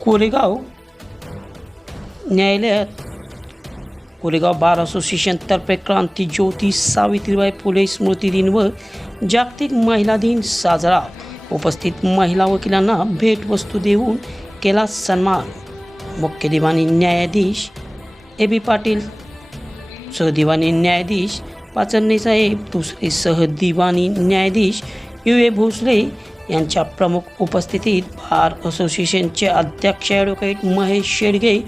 कोरेगाव न्यायालयात कोरेगाव बार असोसिएशनतर्फे क्रांती ज्योती सावित्रीबाई फुले स्मृती दिन व जागतिक महिला दिन साजरा. उपस्थित महिला वकिलांना भेटवस्तू देऊन केला सन्मान. मुख्य दिवाणी न्यायाधीश ए.बी. पाटील, सहदिवाणी न्यायाधीश पाचरणे साहेब, दुसरे सहदिवाणी न्यायाधीश यू.ए. भोसले यांच्या प्रमुख उपस्थितीत बार असोसिएशनचे अध्यक्ष ॲडव्होकेट महेश शेडगे,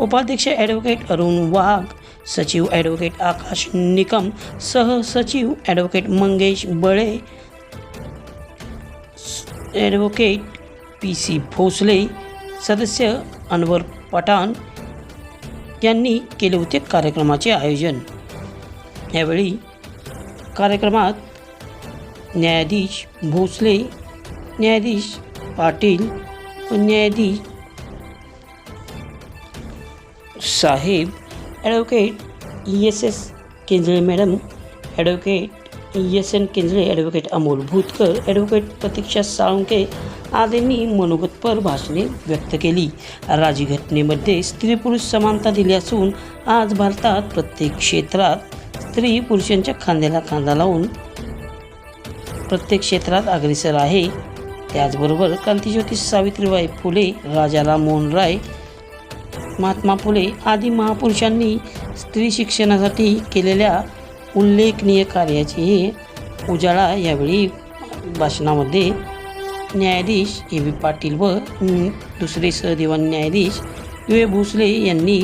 उपाध्यक्ष ॲडव्होकेट अरुण वाघ, सचिव ॲडव्होकेट आकाश निकम, सहसचिव advocate Mangesh Bale, advocate P C. Bhosale, सदस्य अनवर पठाण यांनी केले होते कार्यक्रमाचे आयोजन. यावेळी कार्यक्रमात न्यायाधीश भोसले, न्यायाधीश पाटील व न्यायाधीश साहेब, advocate S Kenjale madam, advocate S N. Kenjale, advocate Amol Bhutkar, advocate Pratiksha Salunke आदींनी मनोगतपर भाषणे व्यक्त केली. राज्यघटनेमध्ये स्त्री पुरुष समानता दिली असून आज भारतात प्रत्येक क्षेत्रात स्त्री पुरुषांच्या खांद्याला खांदा लावून प्रत्येक क्षेत्रात अग्रेसर आहे. त्याचबरोबर क्रांतीज्योती सावित्रीबाई फुले, राजा राममोहन राय, महात्मा फुले आदी महापुरुषांनी स्त्री शिक्षणासाठी केलेल्या उल्लेखनीय कार्याची उजाळा यावेळी भाषणामध्ये न्यायाधीश ए.बी. पाटील व दुसरे सहदिवाणी न्यायाधीश यू.ए. भोसले यांनी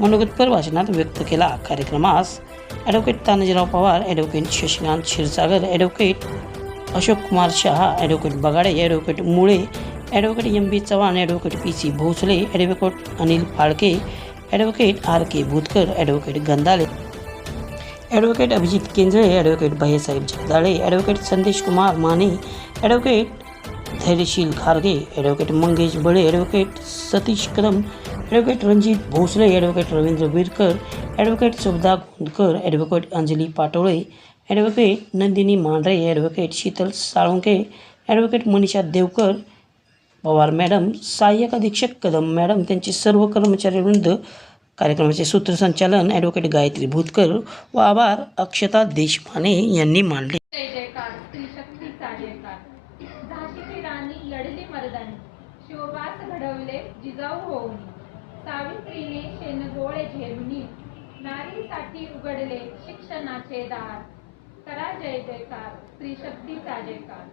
मनोगतपर भाषणात व्यक्त केला. कार्यक्रमास advocate Tanajirao Pawar, advocate Shashikant Kshirsagar, advocate Ashok Kumar Shah, advocate Bagade, advocate Mule, advocate M B. Chavan, advocate P C. Bhosale, advocate Anil Phalke, advocate R K. Bhutkar, advocate Gandhale, advocate Abhijit Kenjale, advocate Bhaiyasaheb Jagdale, advocate Sandesh Kumar Mane, advocate Dhairyasheel Kharge, advocate Mangesh Bale, advocate Satish Kadam, advocate Ranjit Bhosale, advocate Ravindra Birkar, advocate Subhada Gondkar, advocate Anjali Patole, advocate Nandini Mandhare, advocate Sheetal Salunke, advocate Manisha Devkar, Pawar madam, सहाय्यक अधीक्षक कदम मॅडम, त्यांचे सर्व कर्मचारीवृंद. कार्यक्रमाचे सूत्रसंचालन ॲडव्होकेट गायत्री भूतकर व आभार अक्षता देशपांडे यांनी मांडले. झाशीची राणी लढली मर्दानी, शिवबास घडवले जिजाऊ होऊन, सावित्रीने शेणगोळे झेलुनी, नारीसाठी उघडले शिक्षणाचे दार. करा जय जयकार, स्त्री शक्तीचा जयकार.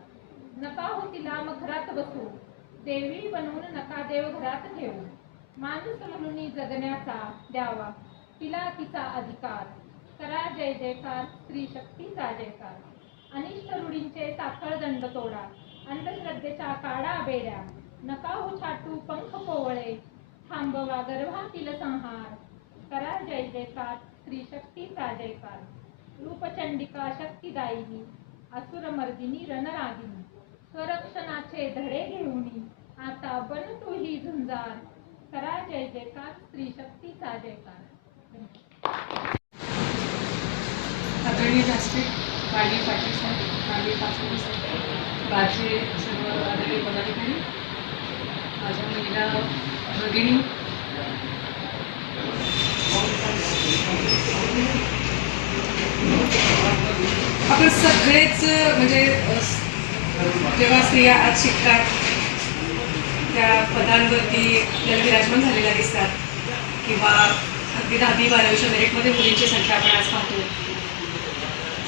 नका हो तिला मखरात बसू, देवी बनवून नका देव घरात ठेवू. माणूस म्हणून जगण्याचा द्यावा तिला तिचा अधिकार. करा जय जयकार, स्त्री शक्तीचा जयकार. अनिष्ट रूढींचे साखळ दंड तोडा, अंधश्रद्धेच्या काढा बेड्या. नका हो छाटू पंख कोवळे, थांबवा गर्भातील संहार. करा जय जयकार, स्त्री शक्तीचा जयकार. रूपचंडिका शक्तिदायिनी, असुरमर्दिनी रणरागिनी. स्वरक्षणाचे धडे घेऊनी, आता बन तू ही झुंजार. करा जय जयकार, स्त्री शक्तीचा जयकार. आदरणीय व्यासपीठ, माननीय पाटील साहेब, माननीय पाचोळे साहेब, बारचे सर्व आदरणीय पदाधिकारी, माझ्या महिला भगिनी, आपण सगळेच म्हणजे जेव्हा स्त्रिया आज शिकतात त्या पदांवरती आपल्याला विराजमान झालेल्या दिसतात किंवा अगदी 10वी-12वीच्या मेरिटमध्ये मुलींची संख्या आपण आज पाहतो.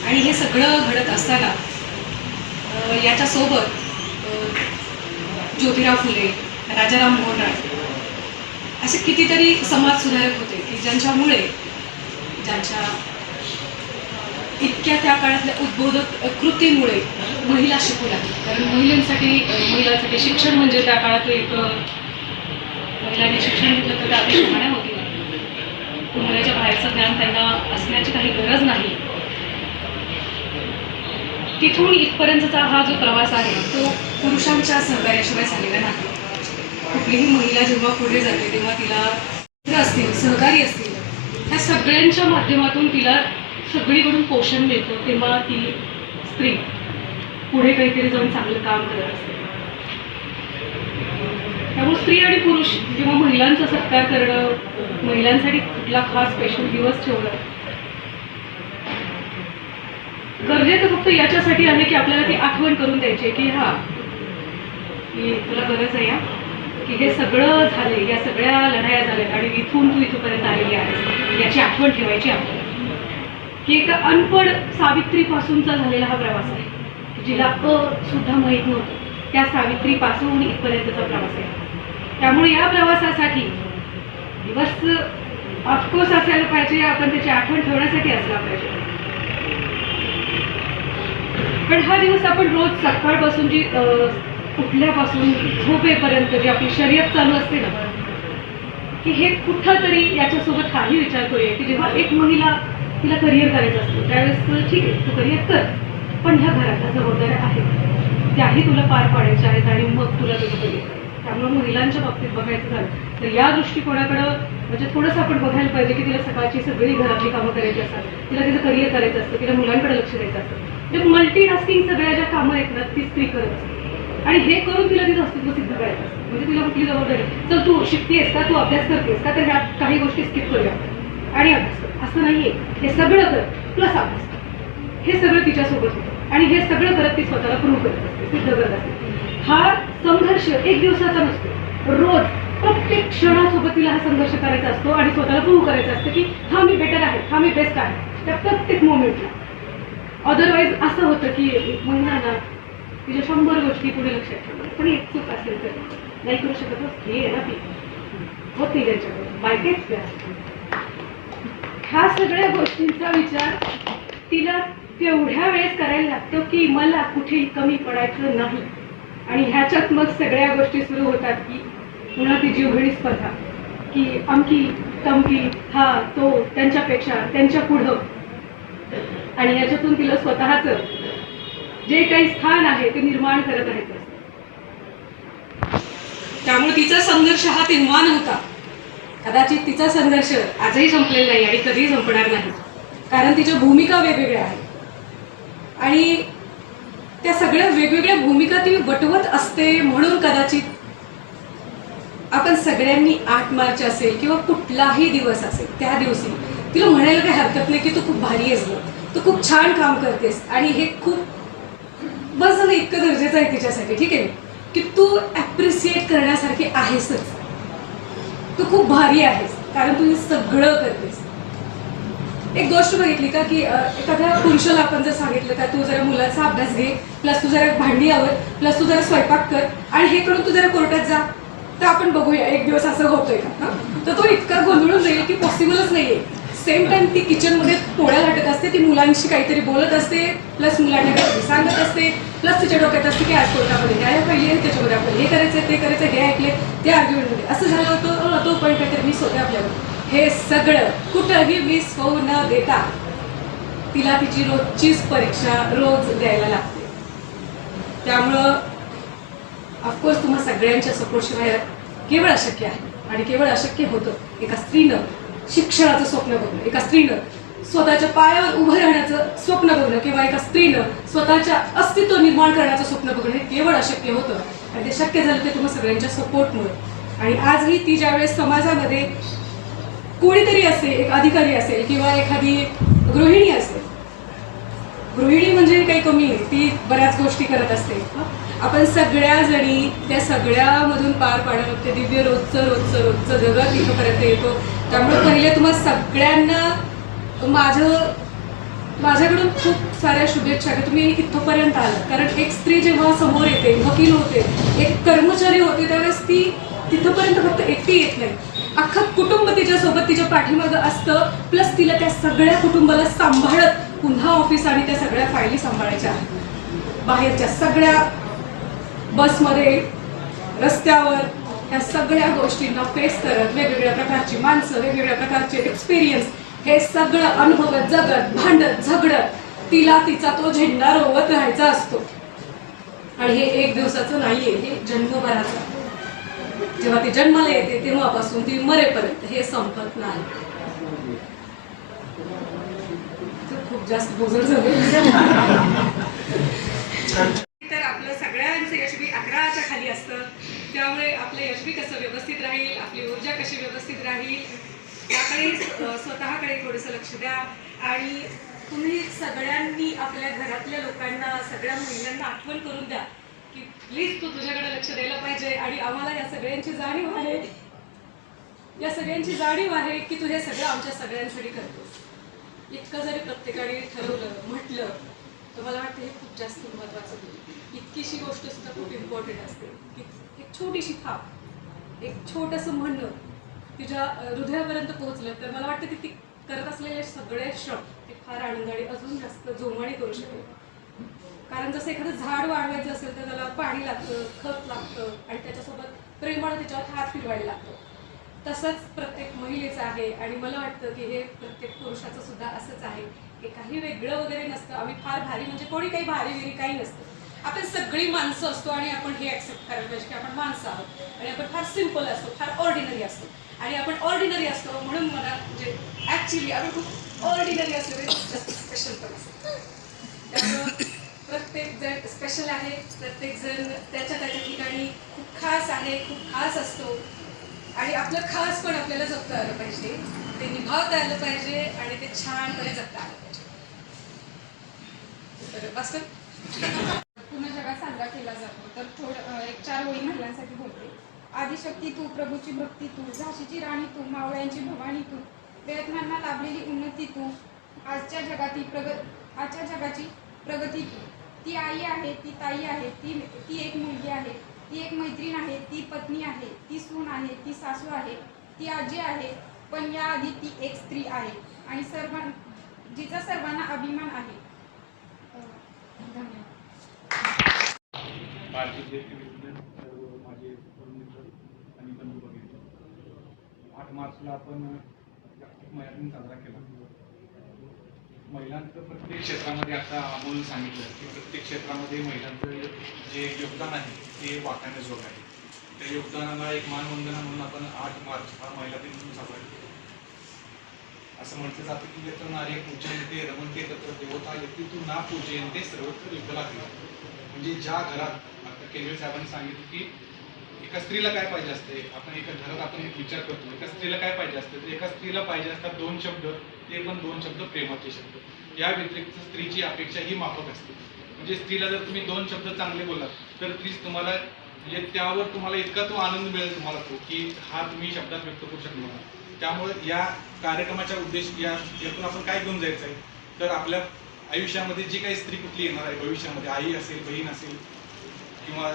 आणि हे सगळं घडत असताना याच्यासोबत ज्योतिराव फुले, राजा राममोहन राय असे कितीतरी समाजसुधारक होते की ज्यांच्यामुळे ज्यांच्या इतक्या त्या काळातल्या उद्बोधक कृतीमुळे महिला शिकू लागली. कारण महिलांसाठी शिक्षण म्हणजे त्या काळात एक महिलांनी शिक्षण घेतलं तर त्या शिकण्या होती. मुलाच्या बाहेरचं ज्ञान त्यांना असण्याची काही गरज नाही. तिथून इथपर्यंतचा हा जो प्रवास आहे तो पुरुषांच्या सहकार्याशिवाय झालेला नाही. कुठलीही महिला जेव्हा पुढे जाते तेव्हा तिला मित्र असतील, सहकारी असतील, ह्या सगळ्यांच्या माध्यमातून तिला सगळीकडून पोषण मिळतं. तेव्हा ती स्त्री पुढे काहीतरी जाऊन चांगलं काम करत असते. त्यामुळे स्त्री आणि पुरुष किंवा महिलांचा सत्कार करणं, महिलांसाठी कुठला खास स्पेशल दिवस ठेवणं गरजेचं फक्त याच्यासाठी आहे की आपल्याला ती आठवण करून द्यायची की हा की तुला गरज आहे या की हे सगळं झाले, या सगळ्या लढाया झाल्यात आणि इथून तू इथपर्यंत आलेली आहेस याची आठवण ठेवायची आपल्याला. की एका अनपढ सावित्रीपासूनचा झालेला हा प्रवास आहे, जिला सुद्धा माहीत नव्हतं त्या सावित्रीपासून इथपर्यंतचा प्रवास आहे. त्यामुळे या प्रवासासाठी दिवस ऑफकोर्स असायला पाहिजे, आपण त्याची आठवण ठेवण्यासाठी असला पाहिजे. पण हा दिवस आपण रोज सकाळपासून जी उठल्यापासून झोपेपर्यंत जी आपली शर्यत चालू असते ना, की हे कुठंतरी याच्यासोबत काही विचार करूया की जेव्हा एक महिला तिला करिअर करायचं असतं त्यावेळेस ठीक आहे तू करिअर कर, पण ह्या घरातल्या जबाबदाऱ्या आहेत त्याही तुला पार पाडायच्या आहेत आणि मग तुला तुझं करिअर करायचं. त्यामुळे महिलांच्या बाबतीत बघायचं झालं तर या दृष्टिकोनाकडं म्हणजे थोडंसं आपण बघायला पाहिजे की तिला सकाळची सगळी घरातली कामं करायची असतात, तिला तिचं करिअर करायचं असतं, तिला मुलांकडे लक्ष द्यायचं असतं. म्हणजे मल्टीटास्किंग सगळ्या ज्या कामं आहेत ना ती स्त्री करत असते आणि हे करून तिला तिचं अस्तित्व सिद्ध करायचं असतं. म्हणजे तिला कुठली जबाबदारी चल तू शिकतेस का, तू अभ्यास करतेस का, तर ह्या काही गोष्टी स्किप करूया आणि अभ्यास कर असं नाहीये. हे सगळं कर प्लस अभ्यास कर, हे सगळं तिच्यासोबत होतं आणि हे सगळं करत ती स्वतःला प्रूव्ह करत असते, सिद्ध करत असते. हा संघर्ष एक दिवसाचा नसतो, रोज प्रत्येक क्षणासोबत तिला हा संघर्ष करायचा असतो आणि स्वतःला प्रूव्ह करायचं असतं की हा मी बेटर आहे, हा मी बेस्ट आहे त्या प्रत्येक मोमेंटला. अदरवाईज असं होतं की महिला ना तिच्या 100 गोष्टी पुढे लक्षात ठेवतात, पण एक चूक असेल तर नाही करू शकत. हे आहे ना ती होत नाही त्यांच्याकडे बायकेच त्या ह्या सगळ्या गोष्टींचा विचार तिला तेवढ्या वेळेस करायला लागतो की मला कुठेही कमी पडायचं नाही. आणि ह्याच्यात मग सगळ्या गोष्टी सुरू होतात की पुन्हा ती जीवघेणी स्पर्धा की अमकी तमकी हा तो त्यांच्यापेक्षा त्यांच्या पुढं, आणि याच्यातून तिला स्वतःचं जे काही स्थान आहे ते निर्माण करत राहायचं. त्यामुळे तिचा संघर्ष हा तेव्हा नव्हता. कदाचित तिचा संघर्ष आजही संपलेला नाही आणि कधीही संपणार नाही, कारण तिच्या भूमिका वेगवेगळ्या आहेत आणि त्या सगळ्या वेगवेगळ्या भूमिका ती वटवत असते. म्हणून कदाचित आपण सगळ्यांनी 8 मार्च असेल किंवा कुठलाही दिवस असेल त्या दिवशी तिला म्हणायला काही हरकत नाही की तू खूप भारी आहेस, तू खूप छान काम करतेस आणि हे खूप बस झालं इतकं गरजेचं आहे तिच्यासाठी. ठीक आहे की तू ॲप्रिसिएट करण्यासारखी आहेसच, तू खूप भारी आहेस कारण तू हे सगळं करतेस. एक गोष्ट बघितली का की एखाद्या पुरुषाला आपण जर सांगितलं का तू जरा मुलाचा अभ्यास घे, प्लस तू जरा भांडी आवर, प्लस तू जरा स्वयंपाक कर आणि हे करून तू जरा कोर्टात जा, तर आपण बघूया एक दिवस असं होतोय का. तर तो इतका गोंधळून जाईल की पॉसिबलच नाहीये. सेम टाइम ती किचनमध्ये पोळ्या लाटत असते, ती मुलांशी काहीतरी बोलत असते, प्लस मुलांना काहीतरी सांगत असते, प्लस तिच्या डोक्यात असते की आज कोर्टामध्ये काय पाहिजे, त्याच्यामध्ये आपण हे करायचं ते करायचं, हे ऐकले ते आर्ग्युमेंटमध्ये असं झालं होतं, तो पण काहीतरी मिस होते आपल्याला. हे सगळं कुठंही मिस होऊ न देता तिला तिची रोजचीच परीक्षा रोज द्यायला लागते. त्यामुळं ऑफकोर्स तुम्हा सगळ्यांच्या सपोर्टशिवाय केवळ अशक्य आहे आणि केवळ अशक्य होतं एका स्त्रीनं शिक्षणाचं स्वप्न बघणं, एका स्त्रीनं स्वतःच्या पायावर उभं राहण्याचं स्वप्न बघणं किंवा एका स्त्रीनं स्वतःच्या अस्तित्व निर्माण करण्याचं स्वप्न बघणं हे केवळ अशक्य होतं आणि ते शक्य झालं ते तुम्हा सगळ्यांच्या सपोर्टमुळे. आणि आजही ती ज्यावेळेस समाजामध्ये कोणीतरी असेल, एक अधिकारी असेल किंवा एखादी गृहिणी असेल, गृहिणी म्हणजे काही कमी आहे, ती बऱ्याच गोष्टी करत असते. आपण सगळ्या जणी त्या सगळ्यामधून पार पाडत ते दिव्य रोजचं जगत इथंपर्यंत येतो. त्यामुळे पहिले तुम्हाला सगळ्यांना माझ्याकडून खूप साऱ्या शुभेच्छा की तुम्ही इथंपर्यंत आलात. कारण एक स्त्री जेव्हा समोर येते, वकील होते, एक कर्मचारी होते, त्यावेळेस ती तिथंपर्यंत फक्त एकटी येत नाही, अख्खं कुटुंब तिच्यासोबत तिच्या पाठीमागं असतं, प्लस तिला त्या सगळ्या कुटुंबाला सांभाळत पुन्हा ऑफिस आणि त्या सगळ्या फायली सांभाळायच्या आहेत. बाहेरच्या सगळ्या बसमध्ये, रस्त्यावर ह्या सगळ्या गोष्टींना फेस करत वेगवेगळ्या प्रकारची माणसं, वेगवेगळ्या प्रकारचे एक्सपिरियन्स, हे सगळं अनुभवत जगत भांडत झगडत तिला तिचा तो झेंडा रोवत राहायचा असतो. आणि हे एक दिवसाचं नाहीये, हे जन्मभराचं. जेव्हा ती जन्माला येते तेव्हापासून ती मरेपर्यंत हे संपत नाही. खूप जास्त बोजड झाले. तर आपलं सगळ्यांचं यश 11च्या खाली असतं. त्यामुळे आपलं यश कसं व्यवस्थित राहील, आपली ऊर्जा कशी व्यवस्थित राहील याकडे स्वतःकडे थोडंसं लक्ष द्या. आणि तुम्ही सगळ्यांनी आपल्या घरातल्या लोकांना, सगळ्या महिलांना आठवण करून द्या की प्लीज तू तुझ्याकडे लक्ष द्यायला पाहिजे. आणि आम्हाला या सगळ्यांची जाणीव आहे की तू हे सगळं आमच्या सगळ्यांसाठी करतोस. इतकं जरी प्रत्येकाने ठरवलं, म्हटलं, तर मला वाटतं हे खूप जास्त महत्त्वाचं होईल. इतकीशी गोष्ट सुद्धा खूप इम्पॉर्टंट असते की एक छोटीशी थाप, एक छोटंसं म्हणणं तुझ्या हृदयापर्यंत पोहोचलं तर मला वाटतं की ती करत असलेले सगळे श्रम ते फार आनंदाने अजून जास्त जोमाने करू शकेल. कारण जसं एखादं झाड वाढवायचं असेल तर त्याला पाणी लागतं, खत लागतं आणि त्याच्यासोबत प्रेमानं त्याच्यावर हात फिरवायला लागतो. तसंच प्रत्येक महिलेचं आहे. आणि मला वाटतं की हे प्रत्येक पुरुषाचं सुद्धा असंच आहे. हे काही वेगळं वगैरे नसतं. आम्ही फार भारी म्हणजे कोणी काही भारी विरी काही नसतं. आपण सगळी माणसं असतो आणि आपण हे ॲक्सेप्ट करायला पाहिजे की आपण माणसं आहोत आणि आपण फार सिम्पल असतो, फार ऑर्डिनरी असतो. आणि आपण ऑर्डिनरी असतो म्हणून मला म्हणजे ॲक्च्युली आपण खूप ऑर्डिनरी असतो, जास्त स्पेशल पण असतो. त्यामुळं प्रत्येकजण स्पेशल आहे, प्रत्येकजण त्याच्या त्याच्या ठिकाणी खूप खास आहे, खूप खास असतो. आणि आपलं खास पण आपल्याला जपता आलं पाहिजे, ते निभावता आलं पाहिजे आणि ते छानपणे जगता आलं पाहिजे. तर बस कर. पूर्ण जगात साजरा केला जातो. तर थोडं एक 4 ओळी महिलांसाठी बोलते. आदिशक्ती तू, प्रभूची भक्ती तू, झाशीची राणी तू, मावळ्यांची भवानी तू, प्रयत्नांना लाभलेली उन्नती तू, आजच्या जगाची प्रगती तू. ती आई आहे, ती ताई आहे, ती एक मुलगी आहे, ती एक मैत्रीण आहे, ती पत्नी आहे, ती सून आहे, ती सासू आहे, ती आजी आहे, पण याआधी ती एक स्त्री आहे आणि जिचा सर्वांना अभिमान आहे. धन्यवाद. भारतीय विरुद्ध सर्व माझे तरुण मित्र आणि बंधू वगैरे 8 मार्चला आपण जागतिक महिला दिन साजरा केला. महिलांचं प्रत्येक क्षेत्रामध्ये आता अमोल सांगितलं की प्रत्येक क्षेत्रामध्ये महिलांचं जे योगदान आहे ते वाखाणण्याजोग आहे. त्या योगदानाला एक मानवंदना म्हणून आपण 8 मार्च हा महिला दिन म्हणून साजरा केला. असं म्हटलं जातं की यत्र नारी पूजयन्ते रमन्ते तत्र देवता यत्र तू ना पूजयन्ते सर्वत्र विफला क्रिया. म्हणजे ज्या घरात आता केंद्रे साहेबांनी सांगितलं की एका स्त्रीला काय पाहिजे असते, आपण एका घरात आपण एक विचार करतो एका स्त्रीला काय पाहिजे असते, तर एका स्त्रीला पाहिजे असतात 2 शब्द, ते पण 2 शब्द प्रेमाचे शब्द. या व्यतिरिक्त स्त्रीची अपेक्षा ही माफक असते. म्हणजे स्त्रीला जर तुम्ही 2 शब्द चांगले बोललात तर तीच तुम्हाला म्हणजे त्यावर तुम्हाला इतका तो आनंद मिळेल तुम्हाला तो की हा तुम्ही शब्दात व्यक्त करू शकणार नाही. त्यामुळे या कार्यक्रमाचा उद्देश यातून आपण काय घेऊन जायचं आहे, तर आपल्या आयुष्यामध्ये जी काही स्त्री कुठली येणार आहे भविष्यामध्ये, आई असेल, बहीण असेल किंवा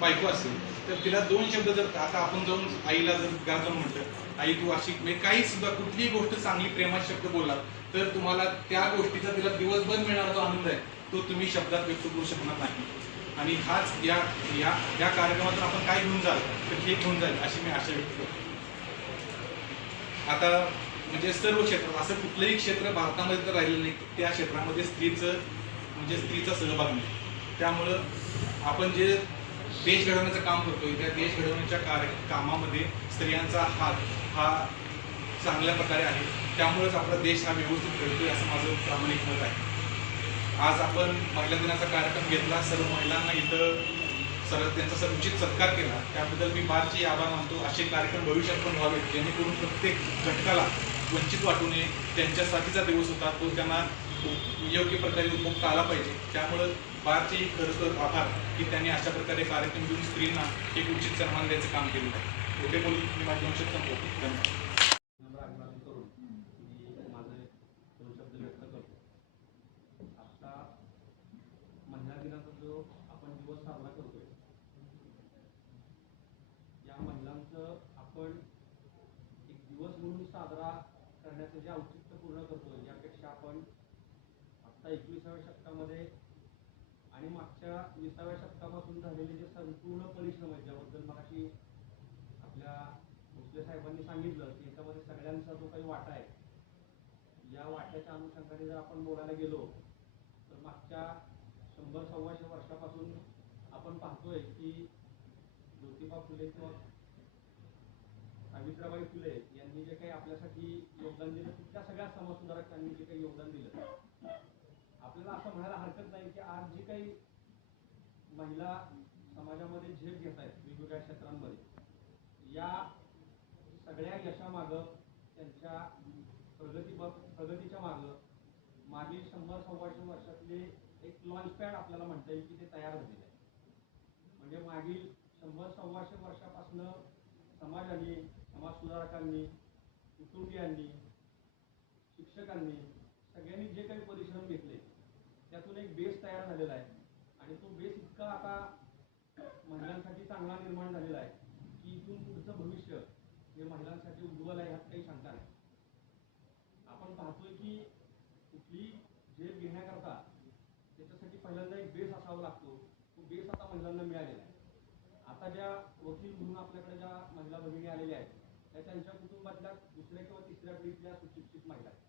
बायको असेल, तर तिला 2 शब्द जर आता आपण जाऊन आईला जर घरात जाऊन म्हटलं आई तू अशी म्हणजे काही सुद्धा कुठलीही गोष्ट चांगली प्रेमाचे शब्द बोलला तर तुम्हाला त्या गोष्टीचा तिला दिवसभर मिळणारा जो आनंद आहे तो तुम्ही शब्दात व्यक्त करू शकणार नाही. आणि हाच या कार्यक्रमातून आपण काय घेऊन जाल तर हे घेऊन जाईल अशी मी आशा व्यक्त करतो. आता म्हणजे सर्व क्षेत्र असं कुठलंही क्षेत्र भारतामध्ये तर राहिलेलं नाही त्या क्षेत्रामध्ये स्त्रीचा सहभाग नाही. त्यामुळं आपण जे देश घडवण्याचं काम करतोय त्या देश घडवण्याच्या कामामध्ये स्त्रियांचा हात हा चांगल्या प्रकारे आहे. त्यामुळेच आपला देश हा व्यवस्थित घडतोय असं माझं प्रामाणिक मत आहे. आज आपण महिला दिनाचा कार्यक्रम घेतला, सर्व महिलांना इथं त्यांचा समुचित सत्कार केला, त्याबद्दल मी बारचे आभार मानतो. असे कार्यक्रम भविष्यात पण व्हावेत जेणेकरून प्रत्येक घटकाला वंचित वाटू नये. त्यांच्यासाठीचा दिवस होता तो त्यांना योग्य प्रकारे उपभोगता आला पाहिजे. त्यामुळं बारचे खरं तर आभार की त्यांनी अशा प्रकारे कार्यक्रम घेऊन स्त्रींना एक उचित सन्मान द्यायचं काम केलेलं आहे. एवढे बोलून मी माझे अंश संपवतो. धन्यवाद. महिला दिनाचा जो आपण दिवस साजरा करतोय या महिलांचं आपण एक दिवस म्हणून साजरा करण्याचं जे औचित्य पूर्ण करतोय यापेक्षा आपण आत्ता 21व्या शतकामध्ये आणि मागच्या 20व्या शतकापासून झालेले जे संपूर्ण परिश्रम आहेत ज्याबद्दल मगाशी आपल्या भोसले साहेबांनी सांगितलं की याच्यामध्ये सगळ्यांचा जो काही वाटा आहे या वाट्याच्या अनुषंगाने जर आपण बोलायला गेलो तर मागच्या 100-125 वर्षापासून आपण पाहतोय की ज्योतिबा फुले किंवा सावित्रीबाई फुले यांनी जे काही आपल्यासाठी योगदान दिलं तिथल्या सगळ्या समाजसुधारकांनी जे काही योगदान दिलं आपल्याला असं म्हणायला हरकत नाही की आज जी काही महिला समाजामध्ये झेप घेत आहेत वेगवेगळ्या क्षेत्रांमध्ये सगळ्या यशामागं, त्यांच्या प्रगतीच्या मागं मागील 100-125 वर्षातले एक लॉन्च पॅड आपल्याला म्हणता येईल की ते तयार झालेलं आहे. म्हणजे मागील 100-125 वर्षापासून समाजाने, समाजसुधारकांनी, कुटुंबियांनी, शिक्षकांनी सगळ्यांनी जे काही परिश्रम घेतले त्यातून एक बेस तयार झालेला आहे. आणि तो बेस इतका आता महिलांसाठी चांगला निर्माण झालेला आहे की इथून पुढचं भविष्य हे महिलांसाठी उज्ज्वल आहे, ह्यात काही शंका नाही. आपण पाहतोय की कुठली झेप घेण्याकरता त्याच्यासाठी पहिल्यांदा एक बेस असावा लागतो. तो बेस आता महिलांना मिळालेला आहे. आता ज्या वकील म्हणून आपल्याकडे ज्या महिला भगिनी आलेल्या आहेत त्या त्यांच्या कुटुंबातल्या दुसऱ्या किंवा तिसऱ्या पिढीतल्या सुशिक्षित महिला आहेत.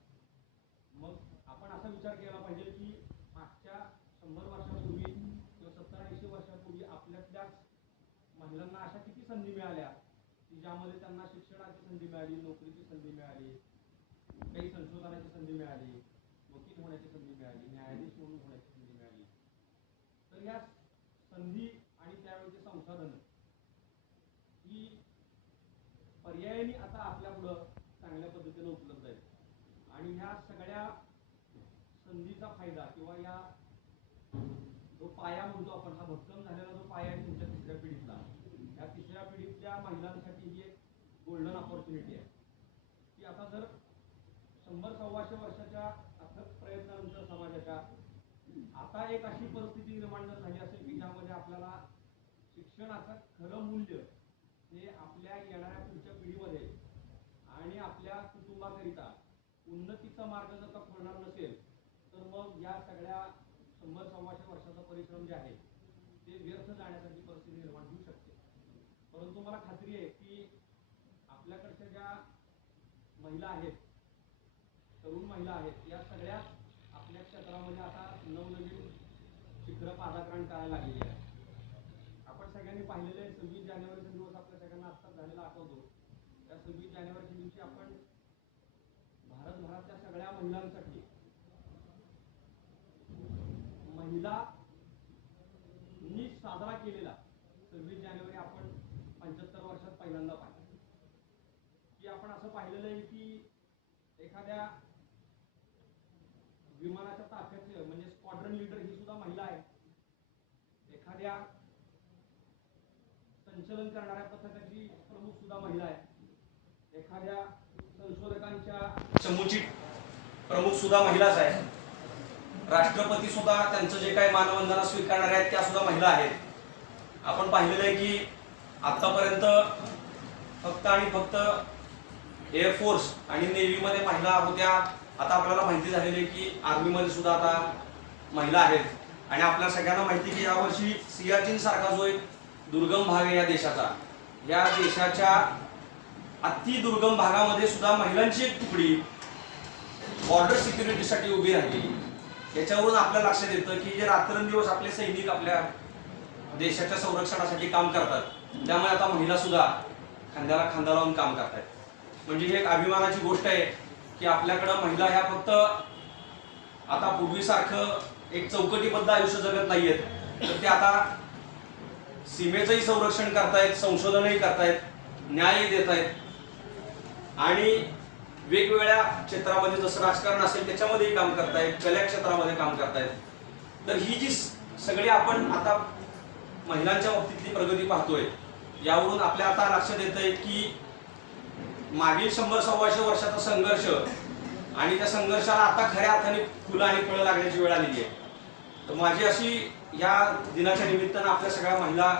मग आपण असा विचार केला पाहिजे की मागच्या 100 वर्षापूर्वी किंवा 70-80 वर्षापूर्वी आपल्यातल्याच महिलांना अशा किती संधी मिळाल्या की ज्यामध्ये त्यांना शिक्षणाची संधी मिळाली, नोकरीची संधी मिळाली, काही संशोधनाची संधी मिळाली, वकील होण्याची संधी मिळाली, न्यायाधीश म्हणून होण्याची संधी मिळाली. तर या संधी आणि त्यावेळेचे संसाधन ही पर्यायाने आता आपल्यापुढं चांगल्या पद्धतीने उपलब्ध आहेत. आणि ह्या सगळ्या संधीचा फायदा किंवा या जो पाया म्हणतो आपण, हा भक्कम झालेला जो पाया आहे तुमच्या तिसऱ्या पिढीतला, या तिसऱ्या पिढीतल्या महिलांसाठी ही एक गोल्डन ऑपॉर्च्युनिटी आहे की आता जर 100-125 वर्षाच्या अथक प्रयत्नानंतर समाजाच्या आता एक अशी परिस्थिती निर्माण जर झाली असेल की ज्यामध्ये आपल्याला शिक्षणाचं खरं मूल्य हे आपल्या येणाऱ्या पुढच्या पिढीमध्ये आणि आपल्या कुटुंबाकरिता उन्नतीचा मार्ग जर का खोलणार नसेल तर मग या सगळ्या 100-125 वर्षाचा परिश्रम जे आहे ते व्यर्थ जाण्यासाठी परिस्थिती निर्माण होऊ शकते. परंतु मला खात्री आहे की आपल्याकडच्या ज्या महिला आहेत, तरुण महिला आहेत, या सगळ्या आपल्या क्षेत्रामध्ये आता नवनवीन शिखरं पादाक्रांत करायला लागलेली आहे. आपण सगळ्यांनी पाहिलेले 26 जानेवारीचा दिवस आपल्या सगळ्यांना आत्ताच झालेला आठवतो. त्या 26 जानेवारीच्या दिवशी आपण भारतभरातल्या सगळ्या महिलांसाठी महिलांनी साजरा केलेला 26 जानेवारी आपण 75 वर्षात पहिल्यांदा पाहिला. की आपण असं पाहिलेलं आहे की एखाद्या विमानाच्या ताफ्याचे म्हणजे स्क्वॉड्रन लीडर ही सुद्धा महिला आहे. एखाद्या संचलन करणाऱ्या पथकाची प्रमुख सुद्धा महिला आहे. एखाद्या संशोधकांच्या चमूची प्रमुख सुद्धा महिलाच आहे. राष्ट्रपती सुद्धा त्यांचं जे काही मानवंदना स्वीकारणारे आहेत त्या सुद्धा महिला आहेत. आपण पाहिलेलं आहे की आतापर्यंत फक्त आणि फक्त एअरफोर्स आणि नेव्हीमध्ये महिला होत्या. आता आपल्याला माहिती झालेली आहे की आर्मीमध्ये सुद्धा आता महिला आहेत. आणि आपल्या सगळ्यांना माहिती की यावर्षी सियाचीन सारखा जो एक दुर्गम भाग आहे या देशाचा, या देशाच्या अति दुर्गम भागामध्ये सुद्धा महिलांची एक तुकडी बॉर्डर सिक्युरिटीसाठी उभी राहिली. याच्यावरून आपल्याला लक्षात येतं की जे रात्रंदिवस आपले सैनिक आपल्या देशाच्या संरक्षणासाठी काम करतात, त्यामुळे आता महिला सुद्धा खांद्याला खांदा लावून काम करतात. म्हणजे ही एक अभिमानाची गोष्ट आहे की आपल्याकडं महिला ह्या फक्त आता पूर्वीसारखं एक चौकटीबद्ध आयुष्य जगत नाहीयेत, तर ते आता सीमेचंही संरक्षण करतायत, संशोधनही करतायत, न्यायही देत आहेत आणि वेगवेगळ्या क्षेत्रामध्ये जसं राजकारण असेल त्याच्यामध्येही काम करतायत, कला क्षेत्रामध्ये काम करतायत. तर ही जी सगळी आपण आता महिलांच्या बाबतीतली प्रगती पाहतोय, यावरून आपल्या आता लक्षात येतंय की मागील 100-125 वर्षाचा संघर्ष आणि त्या संघर्षाला आता खऱ्या अर्थाने फुलं आणि फळं लागण्याची वेळ आलेली आहे. तर माझी अशी या दिनाच्या निमित्तानं आपल्या सगळ्या महिला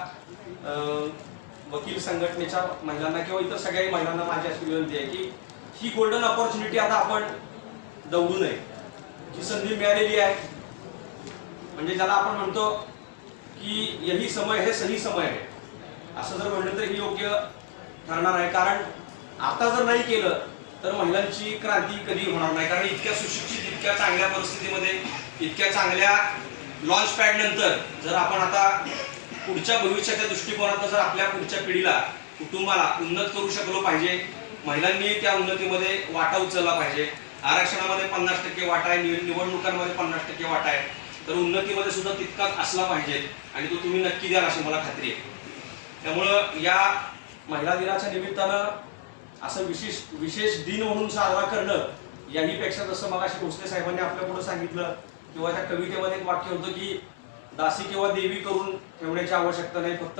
वकील संघटनेच्या महिलांना किंवा इतर सगळ्या महिलांना माझी अशी विनंती आहे की ही गोल्डन ऑपॉर्च्युनिटी आता आपण दवडू नये. जी संधी मिळालेली आहे, म्हणजे ज्याला आपण म्हणतो की यही समय है, सही समय है, असं जर म्हणलं तर ही योग्य ठरणार आहे. कारण आता जर नाही केलं तर महिलांची क्रांती कधी होणार नाही. कारण इतक्या सुशिक्षित, इतक्या चांगल्या परिस्थितीमध्ये, इतक्या चांगल्या लॉन्च पॅड नंतर जर आपण आता पुढच्या भविष्याच्या दृष्टिकोनातून जर आपल्या पुढच्या पिढीला, कुटुंबाला उन्नत करू शकलो पाहिजे, महिलांनी त्या उन्नतीमध्ये वाटा उचलला पाहिजे. आरक्षणामध्ये 50% वाटा आहे, निवडणुकांमध्ये 50% वाटा आहे, तर उन्नतीमध्ये सुद्धा तितकाच असला पाहिजे आणि तो तुम्ही नक्की द्याल अशी मला खात्री आहे. त्यामुळं या महिला दिनाच्या निमित्तानं असं विशेष दिन म्हणून साजरा करणं याहीपेक्षा, जसं मगाशी भोसले साहेबांनी आपल्या पुढे सांगितलं किंवा त्या कवितेमध्ये एक वाक्य होतं की दासी किंवा देवी करून ठेवण्याची आवश्यकता नाही, फक्त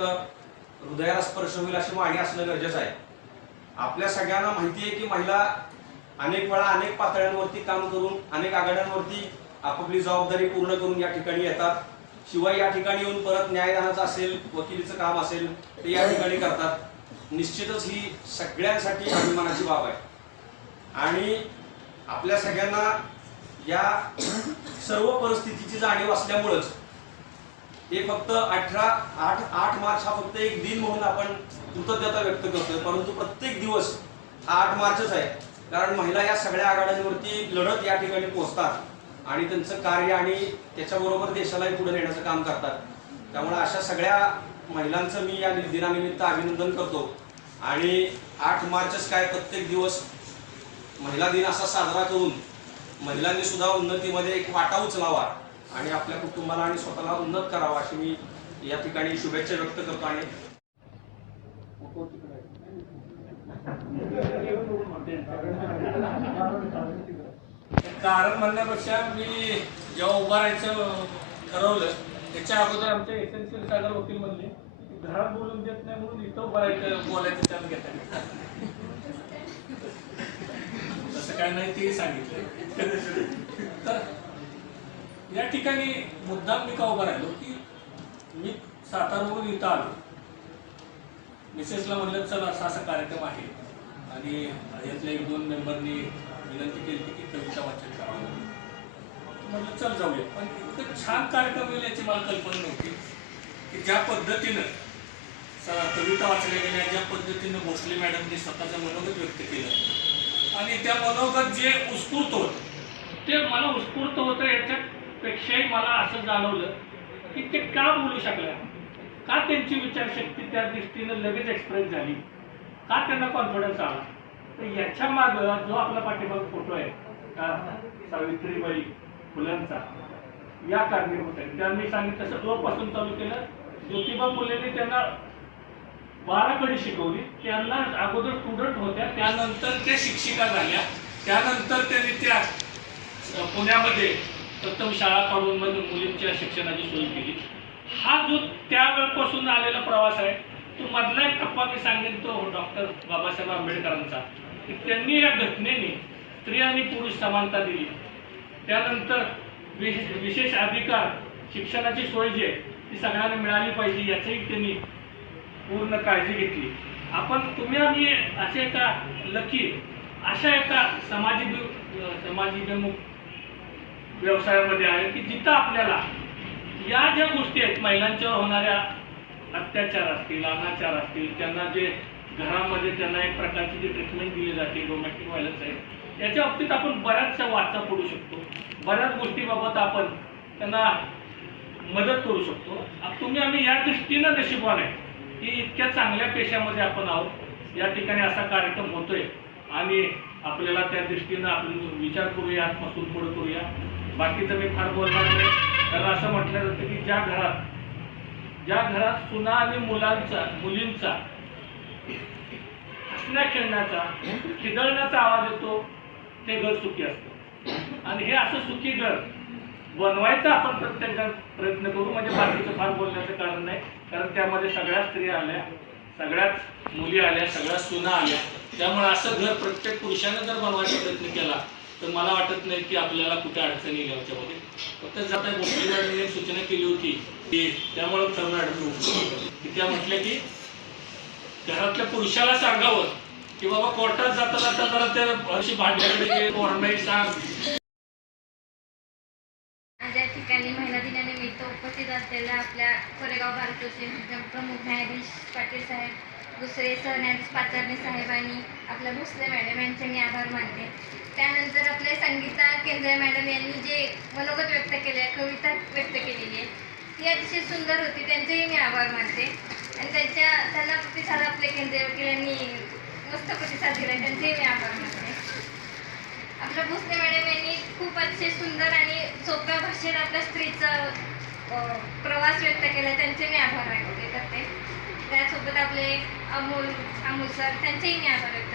हृदयाला स्पर्श होईल अशी वाणी असणं गरजेचं आहे. आपल्या सगळ्यांना माहिती आहे की महिला अनेक वेळा अनेक पातळ्यांवरती काम करून अनेक आघाड्यांवरती आपापली जबाबदारी पूर्ण करून या ठिकाणी येतात. शिवाय या ठिकाणी येऊन परत न्यायदानाचं असेल, वकिलीचं काम असेल ते या ठिकाणी करतात. निश्चितच ही सगळ्यांसाठी अभिमानाची बाब आहे. आणि आपल्या सगळ्यांना या सर्व परिस्थितीची जाणीव असल्यामुळंच हे फक्त 8 मार्च हा फक्त एक दिन म्हणून आपण कृतज्ञता व्यक्त करतोय, परंतु प्रत्येक दिवस हा 8 मार्चच आहे. कारण महिला या सगळ्या आघाड्यांवरती लढत या ठिकाणी पोहोचतात आणि त्यांचं कार्य आणि त्याच्याबरोबर देशालाही पुढे नेण्याचं काम करतात. त्यामुळे अशा सगळ्या महिलांचं मी या दिनानिमित्त अभिनंदन करतो. आणि 8 मार्चच काय, प्रत्येक दिवस महिला दिन असा साजरा करून महिलांनी सुद्धा उन्नतीमध्ये एक वाटा उचलावा आणि आपल्या कुटुंबाला आणि स्वतःला उन्नत करावा अशी मी या ठिकाणी शुभेच्छा व्यक्त करतो. आणि कारण म्हणण्यापेक्षा मी जेव्हा उभा राहायचं ठरवलं त्याच्या अगोदर आमच्या एसएनसी सागर वकील म्हणले घरात बोलून देत नाही म्हणून इथं उभं राहायचं, बोलायचं त्याला घेता तसं काय नाही ते सांगितलं. तर या ठिकाणी मुद्दाम मी का उभा राहिलो की मी सातारावरून इथं आलो, मिसेसला म्हणलं चल असा कार्यक्रम आहे आणि यातल्या 1-2 मेंबरनी विनंती केली की कविता वाचन करावं. म्हटलं चल जाऊया. पण इतकं छान कार्यक्रम होईल याची मला कल्पना नव्हती की ज्या पद्धतीनं कविता वाचल्या गेल्या, ज्या पद्धतीनं भोसले मॅडमनी स्वतःचं मनोगत व्यक्त केलं आणि त्या मनोगत जे उत्स्फूर्त होतं ते मला उत्स्फूर्त होतं. याच्यापेक्षाही मला असं जाणवलं की ते का बोलू शकल्या, का त्यांची विचारशक्ती त्या दृष्टीनं लगेच एक्सप्रेस झाली, का त्यांना कॉन्फिडन्स आला. तर याच्या मागं जो आपला पाठीमाग फोटो आहे सावित्रीबाई फुलेंचा, या कारणीभूत आहे. त्यांनी सांगितलं तसं रोपासून चालू केलं. ज्योतिबा फुलेंनी त्यांना 12 कडी शिकवली. त्यांना अगोदर स्टुडंट होत्या, त्यानंतर त्या शिक्षिका झाल्या, त्यानंतर त्यांनी त्या पुण्यामध्ये प्रथम शाळा काढून मुलींच्या शिक्षणाची सोय केली. हा जो त्यावेळेपासून आलेला प्रवास आहे तो मधला एक टप्पा मी सांगेन तो डॉक्टर बाबासाहेब आंबेडकरांचा, की त्यांनी या घटनेने स्त्री आणि पुरुष समानता दिली. त्यानंतर विशेष अधिकार, शिक्षणाची सोय जी आहे ती सगळ्यांना मिळाली पाहिजे याचीही त्यांनी पूर्ण काळजी घेतली. तुम्ही आम्ही अशा एका अशा एका समाजीभिमुख व्यवसायामध्ये आहे की जिथं आपल्याला या ज्या गोष्टी आहेत, महिलांच्यावर होणाऱ्या अत्याचार असतील, अनाचार असतील, त्यांना जे घरामध्ये त्यांना एक प्रकारची जी ट्रीटमेंट दिली जाते, डोमेस्टिक व्हायलन्स आहे, याच्या बाबतीत आपण बऱ्याचशा वाचा पडू शकतो. बऱ्याच गोष्टीबाबत आपण त्यांना मदत करू शकतो. तुम्ही आम्ही या दृष्टीनं नशीबवान आहे की इतक्या चांगल्या पेशामध्ये आपण आहोत. या ठिकाणी असा कार्यक्रम होतोय आणि आपल्याला त्या दृष्टीनं आपण विचार करूया, आजपासून पुढे करूया. बाकीचं मी फार बोलणार नाही, कारण असं म्हटलं जातं की ज्या घरात सुना आणि मुलींचा हसण्या खेळण्याचा, खिदळण्याचा आवाज येतो ते घर सुखी असतं. आणि हे असं सुखी घर बनवायचा आपण प्रत्येक प्रयत्न करू. म्हणजे बाकीचं फार बोलण्याचं कारण नाही, कारण त्यामध्ये सगळ्या स्त्रिया आल्या, सगळ्याच मुली आल्या, सगळ्या सुना आल्या. त्यामुळे असं घर प्रत्येक पुरुषानं जर बनवायचा प्रयत्न केला तर मला वाटत नाही की आपल्याला कुठे अडचणी येईल याच्यामध्ये. फक्त जाता गोष्टी मॅडमने सूचना केली होती की त्यामुळे मॅडम की त्या म्हटल्या की घरातल्या पुरुषाला सांगावं की बाबा कोर्टात जाता जाता जरा त्या अशी भांड्याकडे कोरणाई सांग. आज या ठिकाणी महिला दिनानिमित्त उपस्थित असलेल्या आपल्या कोरेगाव बारकोचे प्रमुख न्यायाधीश पाटील साहेब, दुसरे सरन्यायाधीश पाचारणे साहेब आणि आपल्या भोसले मॅडम यांचे मी आभार मानते. त्यानंतर आपले संगीता केंद्रे मॅडम यांनी जे मनोगत व्यक्त केले, कविता व्यक्त केलेली आहे ती अतिशय सुंदर होती, त्यांचेही मी आभार मानते. आणि त्यांना प्रतिसाद आपले केंद्रीय वकील यांनी मस्त प्रतिसाद दिला, त्यांचेही मी आभार मानते. आपल्या भोसले मॅडम यांनी खूप अतिशय सुंदर आणि सोप्या भाषेत आपल्या स्त्रीचा प्रवास व्यक्त केला, त्यांचे मी आभार व्यक्त करते. त्यासोबत आपले अमोल सर, त्यांचेही मी आभार व्यक्त